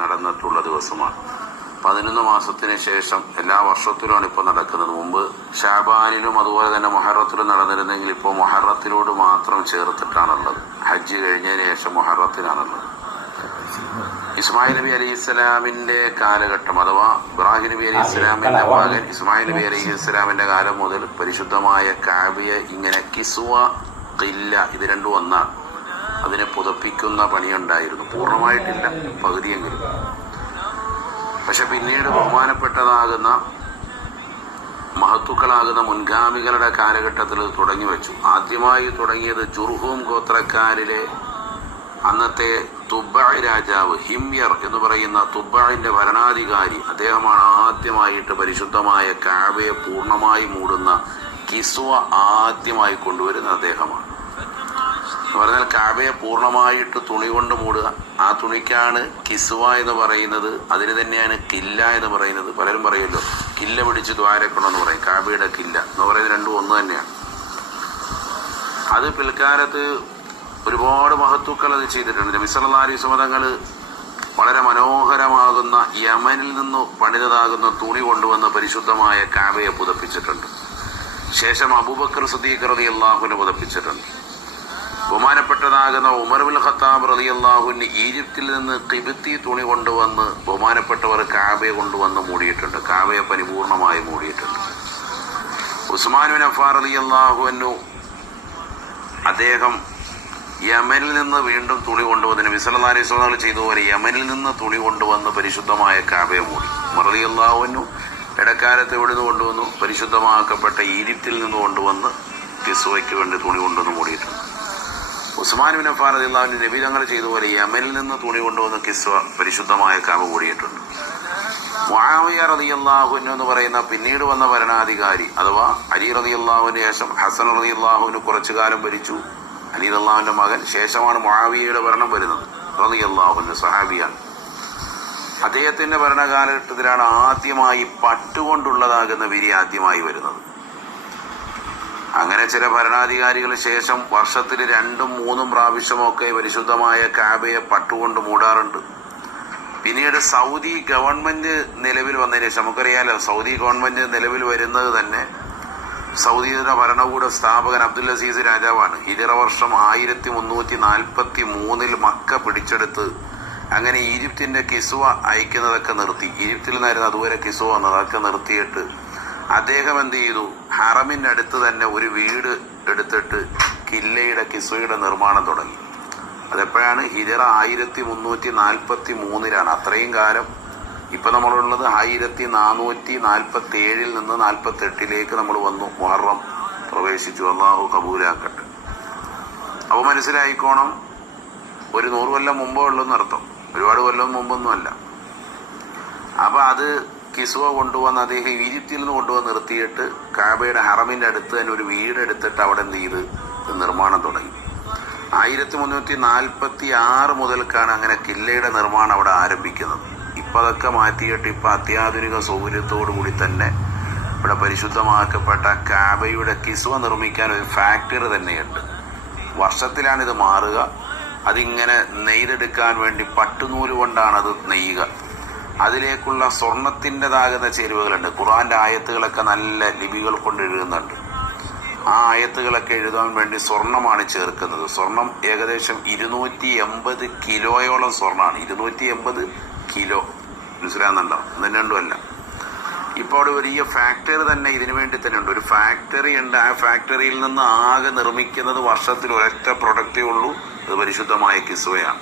നടന്നിട്ടുള്ള ദിവസമാണ്. 11 മാസത്തിന് ശേഷം എല്ലാ വർഷത്തിലുമാണ് ഇപ്പോൾ നടക്കുന്നത്. മുമ്പ് ഷാബാനിലും അതുപോലെ തന്നെ മുഹറത്തിലും നടന്നിരുന്നെങ്കിൽ ഇപ്പോൾ മുഹറത്തിനോട് മാത്രം ചേർത്തിട്ടാണുള്ളത്. ഹജ്ജ് കഴിഞ്ഞതിന് ശേഷം മുഹറത്തിനാണുള്ളത്. ഇസ്മായിൽ നബി അലൈഹി ഇസ്ലാമിന്റെ കാലഘട്ടം അഥവാ ഇബ്രാഹിം നബി അലൈഹി ഇസ്ലാമിന്റെ മകൻ ഇസ്മായിൽ നബി അലൈഹി ഇസ്ലാമിന്റെ കാലം മുതൽ പരിശുദ്ധമായ കാബയെ ഇങ്ങനെ കിസ്വ ഖില്ല ഇത് രണ്ടും ഒന്നാണ്. അതിനെ പുതപ്പിക്കുന്ന പണിയുണ്ടായിരുന്നു. പൂർണ്ണമായിട്ടില്ല, പകുതിയെങ്കിലും. പക്ഷെ പിന്നീട് ബഹുമാനപ്പെട്ടതാകുന്ന മഹത്തുക്കളാകുന്ന മുൻഗാമികളുടെ കാലഘട്ടത്തിൽ തുടങ്ങി വെച്ചു. ആദ്യമായി തുടങ്ങിയത് ജുർഹൂം ഗോത്രക്കാരിലെ അന്നത്തെ തുബ്ബഅ് രാജാവ് ഹിംയർ എന്ന് പറയുന്ന തുബ്ബഅിന്റെ ഭരണാധികാരി. അദ്ദേഹമാണ് ആദ്യമായിട്ട് പരിശുദ്ധമായ കാബയെ പൂർണ്ണമായി മൂടുന്ന കിസ്വ ആദ്യമായി കൊണ്ടുവരുന്ന അദ്ദേഹമാണ്. പറഞ്ഞാൽ കാബയെ പൂർണ്ണമായിട്ട് തുണി കൊണ്ട് മൂടുക. ആ തുണിക്കാണ് കിസ്വ എന്ന് പറയുന്നത്. അതിന് തന്നെയാണ് കില്ല എന്ന് പറയുന്നത്. പലരും പറയുമല്ലോ കില്ല പിടിച്ച് ദ്വാരക്കണമെന്ന് പറയും. കാബയുടെ കില്ല എന്ന് പറയുന്നത് രണ്ടും ഒന്ന് തന്നെയാണ്. അത് പിൽക്കാലത്ത് ഒരുപാട് മഹത്തുക്കൾ അത് ചെയ്തിട്ടുണ്ട്. നബി സല്ലല്ലാഹു അലൈഹി വസല്ലം തങ്ങൾ വളരെ മനോഹരമാകുന്ന യമനിൽ നിന്ന് പണിതതാകുന്ന തുണി കൊണ്ടുവന്ന് പരിശുദ്ധമായ കാബയെ പുതപ്പിച്ചിട്ടുണ്ട്. ശേഷം അബൂബക്കർ സിദ്ദീഖ് റളിയല്ലാഹു അൻഹു പുതപ്പിച്ചിട്ടുണ്ട്. ബഹുമാനപ്പെട്ടതാകുന്ന ഉമർ ഇബ്നുൽ ഖത്താബ് റളിയല്ലാഹു അൻഹു ഈജിപ്തിൽ നിന്ന് ഖിബ്തി തുണി കൊണ്ടുവന്ന് ബഹുമാനപ്പെട്ടവർ കാബയെ കൊണ്ടുവന്ന് മൂടിയിട്ടുണ്ട്. കാബയെ പരിപൂർണമായി മൂടിയിട്ടുണ്ട്. ഉസ്മാൻ ബിൻ അഫ്ഫാൻ റളിയല്ലാഹു അൻഹു അദ്ദേഹം യമനിൽ നിന്ന് വീണ്ടും തുണി കൊണ്ടുവന്ന് നബി സല്ലല്ലാഹു അലൈഹി വസല്ലം ചെയ്തതുപോലെ യമനിൽ നിന്ന് തുണി കൊണ്ടുവന്ന് പരിശുദ്ധമായ കാബയെ മൂടി. ഉമർ റളിയല്ലാഹു അൻഹു ഇടക്കാലത്ത് എവിടുന്ന് കൊണ്ടുവന്നു? പരിശുദ്ധമാക്കപ്പെട്ട ഈജിപ്തിൽ നിന്ന് കൊണ്ടുവന്ന് കിസ്വയ്ക്ക് വേണ്ടി തുണി കൊണ്ടുവന്ന് മൂടിയിട്ടുണ്ട്. ഉസ്മാൻ ബിൻ അഫ്ഫാൻ റളിയല്ലാഹു അൻഹു നബി തങ്ങൾ ചെയ്തതുപോലെ യമനിൽ നിന്ന് തുണി കൊണ്ടുവന്ന് കിസ്വ പരിശുദ്ധമായ കാബ മൂടിയിട്ടുണ്ട്. മുആവിയ റളിയല്ലാഹു അൻഹു എന്ന് പറയുന്ന പിന്നീട് വന്ന ഭരണാധികാരി അഥവാ അലി റളിയല്ലാഹുവിന് ശേഷം ഹസൻ റളിയല്ലാഹുവിന് കുറച്ചു കാലം ഭരിച്ചു. അലി റളിയല്ലാഹുവിന്റെ മകൻ. ശേഷമാണ് മുആവിയയുടെ ഭരണം വരുന്നത്. റളിയല്ലാഹു അൻഹു സഹാബിയാണ്. അദ്ദേഹത്തിന്റെ ഭരണകാലഘട്ടത്തിലാണ് ആദ്യമായി പട്ടുകൊണ്ടുള്ളതാകുന്ന വിരി ആദ്യമായി വരുന്നത്. അങ്ങനെ ചില ഭരണാധികാരികൾ ശേഷം വർഷത്തിൽ 2ഉം 3ഉം പ്രാവശ്യമൊക്കെ പരിശുദ്ധമായ കാബയെ പട്ടുകൊണ്ട് മൂടാറുണ്ട്. പിന്നീട് സൗദി ഗവൺമെന്റ് നിലവിൽ വന്നതിന് ശേഷം നമുക്കറിയാലോ, സൗദി ഗവൺമെന്റ് നിലവിൽ വരുന്നത് തന്നെ സൗദിയുടെ ഭരണകൂട സ്ഥാപകൻ അബ്ദുൽ അസീസ് രാജാവാണ്. ഹിജറ വർഷം 1343 മക്ക പിടിച്ചെടുത്ത് അങ്ങനെ ഈജിപ്തിന്റെ കിസ്വ അയക്കുന്നതൊക്കെ നിർത്തി. ഈജിപ്തിൽ നിന്നായിരുന്നു അതുവരെ കിസ്വ വന്നത്. അതൊക്കെ നിർത്തിയിട്ട് അദ്ദേഹം എന്ത് ചെയ്തു? ഹറമിന്റെ അടുത്ത് തന്നെ ഒരു വീട് എടുത്തിട്ട് കില്ലയുടെ കിസ്വയുടെ നിർമ്മാണം തുടങ്ങി. അതെപ്പോഴാണ്? ഹിജറ 1343 അത്രയും കാലം. ഇപ്പൊ നമ്മളുള്ളത് 1447 നിന്ന് 48 നമ്മൾ വന്നു. മുഹറം പ്രവേശിച്ചു. അള്ളാഹു കബൂലാക്കട്ടെ. അപ്പൊ മനസ്സിലായിക്കോണം, ഒരു 100 കൊല്ലം മുമ്പേ ഉള്ളെന്ന് അർത്ഥം. ഒരുപാട് കൊല്ലം മുമ്പൊന്നുമല്ല. അപ്പൊ അത് കിസ്വ കൊണ്ടുവന്ന് അദ്ദേഹം ഈജിപ്തിൽ നിന്ന് കൊണ്ടുവന്ന് നിർത്തിയിട്ട് കാബയുടെ ഹറമിന്റെ അടുത്ത് തന്നെ ഒരു വീട് എടുത്തിട്ട് അവിടെ എന്ത് ചെയ്ത് നിർമ്മാണം തുടങ്ങി. 1346 മുതൽക്കാണ് അങ്ങനെ കില്ലയുടെ നിർമ്മാണം അവിടെ ആരംഭിക്കുന്നത്. ഇപ്പൊ അതൊക്കെ മാറ്റിയിട്ട് ഇപ്പൊ അത്യാധുനിക സൗകര്യത്തോടു കൂടി തന്നെ ഇവിടെ പരിശുദ്ധമാക്കപ്പെട്ട കാബയുടെ കിസ്വ നിർമ്മിക്കാൻ ഒരു ഫാക്ടറി തന്നെയുണ്ട്. വർഷത്തിലാണിത് മാറുക. അതിങ്ങനെ നെയ്തെടുക്കാൻ വേണ്ടി പട്ടുനൂല് കൊണ്ടാണ് അത് നെയ്യുക. അതിലേക്കുള്ള സ്വർണത്തിൻ്റെതാകുന്ന ചേരുവകളുണ്ട്. ഖുർആന്റെ ആയത്തുകളൊക്കെ നല്ല ലിപികൾ കൊണ്ട് എഴുതുന്നുണ്ട്. ആ ആയത്തുകളൊക്കെ എഴുതാൻ വേണ്ടി സ്വർണമാണ് ചേർക്കുന്നത്. സ്വർണം ഏകദേശം 280 കിലോയോളം സ്വർണ്ണമാണ്. 280 കിലോ. മനസ്സിലാകുന്നുണ്ടോ? ഒന്നും രണ്ടുമല്ല. ഇപ്പോൾ അവിടെ വലിയ ഫാക്ടറി തന്നെ ഇതിനു വേണ്ടി തന്നെ ഉണ്ട്. ഒരു ഫാക്ടറി ഉണ്ട്. ആ ഫാക്ടറിയിൽ നിന്ന് ആകെ നിർമ്മിക്കുന്നത് വർഷത്തിൽ ഒരൊറ്റ പ്രൊഡക്റ്റേ ഉള്ളൂ. അത് പരിശുദ്ധമായ കിസ്വയാണ്.